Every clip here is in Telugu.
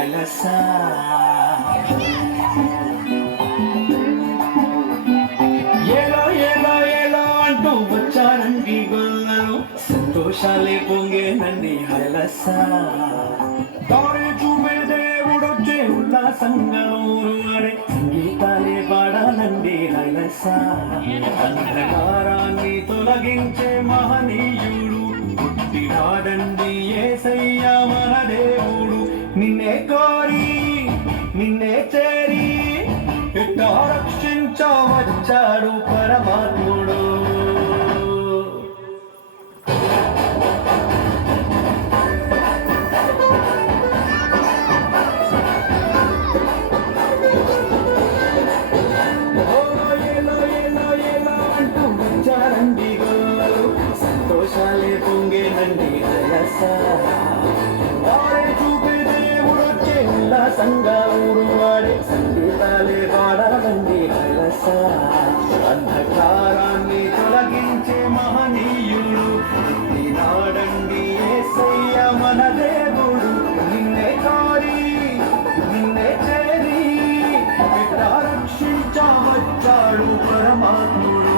హైలస. ఏలో ఏలో ఏలో అంటూ వచ్చారండి గొల్లలు, సంతోషాలే పొంగేనండి హైలస. దారి చూపే దేవుడొచ్చే ఉల్లాసంగా ఊరు ఆడే సంగీతాలే పాడాలండి హైలస. అంధకారాన్ని తొలగించే మహనీయుడు పుట్టినాడండి యేసయ్య మన దేవుడు. నిన్నే కోరి నిన్నే చేరి ఎట్టా రక్షించవచ్చాడు పరమాత్ముడు. సంతోషాలే పొంగేనండి హైలస. దారి చూపే దేవుడొచ్చే ఉల్లాసంగా ఊరు వాడే సంగీతాలే పాడాలండి హైలస. అంధకారాన్ని తొలగించే మహనీయుడు పుట్టినాడండి యేసయ్య మన దేవుడు. నిన్నే కారి నిన్నే చేరి ఎట్టా రక్షించవచ్చాడు పరమాత్ముడు.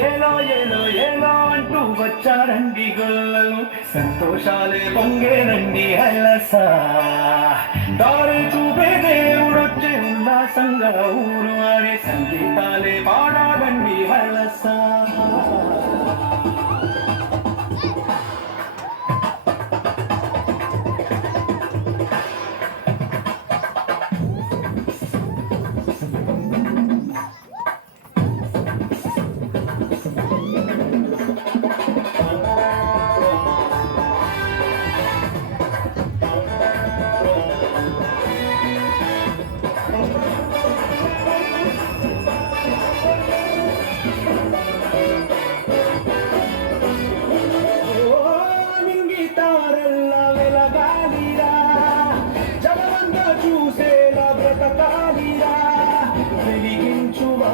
ఏలో ఏలో ఏలో అంటూ వచ్చారండి గొల్లలు, సంతోషాలే పొంగేనండి హైలస. దారి చూపే దేవుడొచ్చే ఉల్లాసంగా ఊరు ఆడే సంగీతాలే పాడాలండి హైలస. చూసేలా బ్రతకాలిరా వెలిగించువా